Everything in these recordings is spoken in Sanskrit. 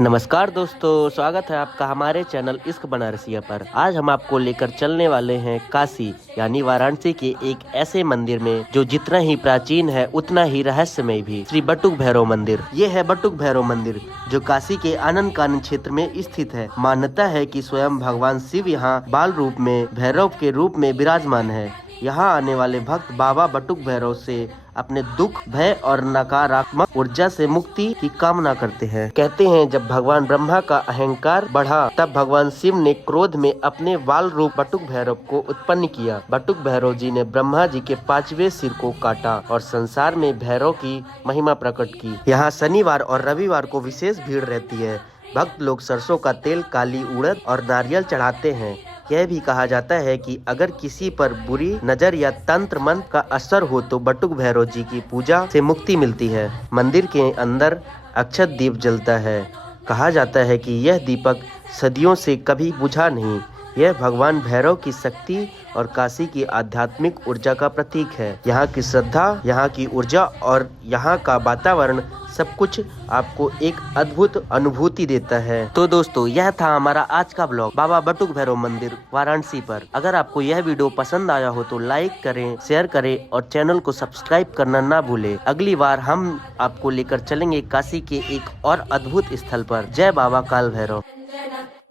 नमस्कार दोस्तों, स्वागत है आपका हमारे चैनल इश्क बनारसिया पर। आज हम आपको लेकर चलने वाले हैं काशी यानी वाराणसी के एक ऐसे मंदिर में जो जितना ही प्राचीन है उतना ही रहस्यमय भी। श्री बटुक भैरव मंदिर। ये है बटुक भैरव मंदिर जो काशी के आनंद कानन क्षेत्र में स्थित है। मान्यता है कि स्वयं भगवान शिव यहाँ बाल रूप में भैरव के रूप में विराजमान है। यहाँ आने वाले भक्त बाबा बटुक भैरव से अपने दुख, भय और नकारात्मक ऊर्जा से मुक्ति की कामना करते हैं। कहते हैं जब भगवान ब्रह्मा का अहंकार बढ़ा तब भगवान शिव ने क्रोध में अपने बाल रूप बटुक भैरव को उत्पन्न किया। बटुक भैरव जी ने ब्रह्मा जी के 5वें सिर को काटा और संसार में भैरव की महिमा प्रकट की। यहाँ शनिवार और रविवार को विशेष भीड़ रहती है। भक्त लोग सरसों का तेल, काली उड़द और नारियल चढ़ाते हैं। यह भी कहा जाता है कि अगर किसी पर बुरी नजर या तंत्र मंत्र का असर हो तो बटुक भैरव जी की पूजा से मुक्ति मिलती है। मंदिर के अंदर अक्षत दीप जलता है। कहा जाता है कि यह दीपक सदियों से कभी बुझा नहीं। यह भगवान भैरव की शक्ति और काशी की आध्यात्मिक ऊर्जा का प्रतीक है। यहाँ की श्रद्धा, यहाँ की ऊर्जा और यहाँ का वातावरण सब कुछ आपको एक अद्भुत अनुभूति देता है। तो दोस्तों, यह था हमारा आज का ब्लॉग बाबा बटुक भैरव मंदिर वाराणसी पर। अगर आपको यह वीडियो पसंद आया हो तो लाइक करें, शेयर करें और चैनल को सब्सक्राइब करना ना भूलें। अगली बार हम आपको लेकर चलेंगे काशी के एक और अद्भुत स्थल पर। जय बाबा काल भैरव।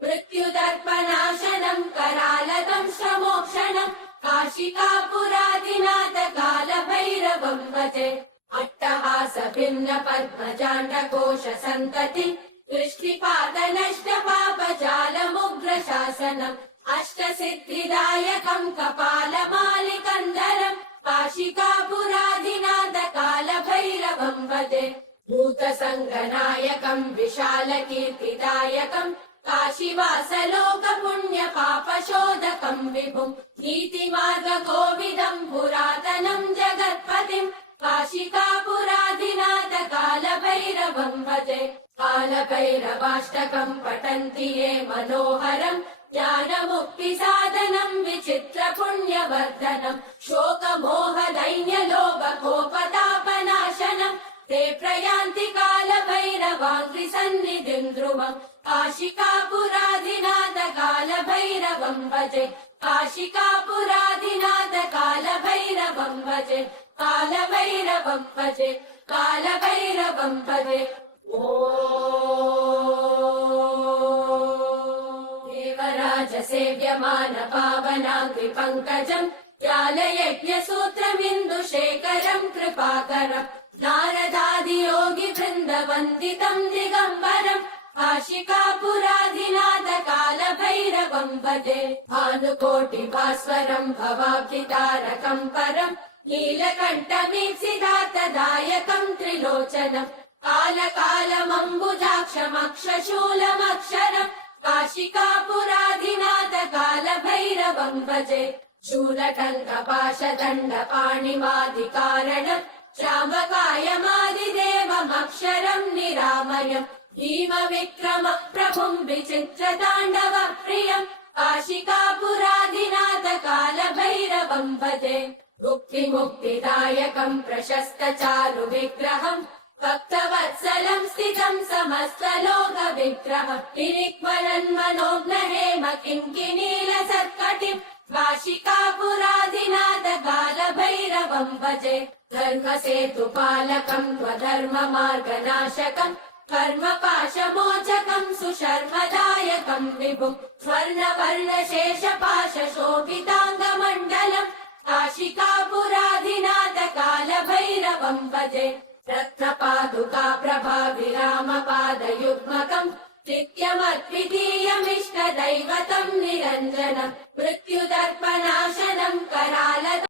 मृत्युदर्पनाशनं करालतं श्रमोक्षणं काशिकापुरादिनाथ कालभैरवं भजे। अट्टहास भिन्न पद्मजाण्डकोश सन्ततिं दृष्टिपातनष्ट पापजालमुग्र शासनम् अष्टसिद्धिदायकं कपालमालिकन्दरं काशिकापुरादिनाथ कालभैरवं भजे। भूतसङ्गनायकं विशालकीर्तिदायकं काशीवासलोक पुण्य पापशोधकं विभुं नीतिमार्ग गोविदं पुरातनं जगत्पतिं काशिकापुराधिनाथ कालभैरवं भजे। कालभैरवाष्टकं पठन्ति ये मनोहरं ज्ञानमुक्तिसाधनं विचित्र पुण्यवर्धनं शोकमोह दैन्य लोभ कोपतापनाशनं ते प्रयान्ति कालभैरवाङ्घ्रिसन्निधिं ध्रुवम् काशिकापुराधिनाथ कालभैरवं भजे। काशिकापुराधिनाथ कालभैरवं भजे। कालभैरवं भजे। कालभैरवं भजे। देवराज सेव्यमान पावनाङ्घ्रि पङ्कजं ज्ञानयज्ञसूत्रमिन्दुशेखरं कृपाकरं नारदादियोगि वृन्दवन्दितं दिगम्बरं काशिकापुराधिनाथ कालभैरवं भजे। भानुकोटिभास्वरं भवाब्धितारकं परं नीलकण्ठमीप्सितार्थदायकं त्रिलोचनं कालकालमम्बुजाक्षमक्षशूलमक्षरं काशिकापुराधिनाथ कालभैरवं भजे। शूलटङ्कपाशदण्डपाणिमादिकारणं श्यामकायमादिदेवमक्षरं निरामयम् भीमविक्रम प्रभुं विचित्रताण्डव प्रियं काशिकापुराधिनाथ कालभैरवं भजे। मुक्तिमुक्तिदायकं प्रशस्त चारु विग्रहं भक्तवत्सलं स्थितं समस्तलोक विग्रहं निरिक्मरन् मनोज्ञ हेम किङ्किणीलसत्कटिं काशिकापुराधिनाथ कालभैरवं भजे। धर्मसेतुपालकं त्वधर्ममार्गनाशकं कर्मपाशमोचकं सुशर्मदायकं विभुं स्वर्णवर्णशेषपाशशोभिताङ्गमण्डलं काशिकापुराधिनाथ कालभैरवं भजे। रत्नपादुका प्रभाविरामपादयुग्मकं नित्यमद्वितीयमिष्टदैवतं निरञ्जनं मृत्युदर्पनाशनं कराल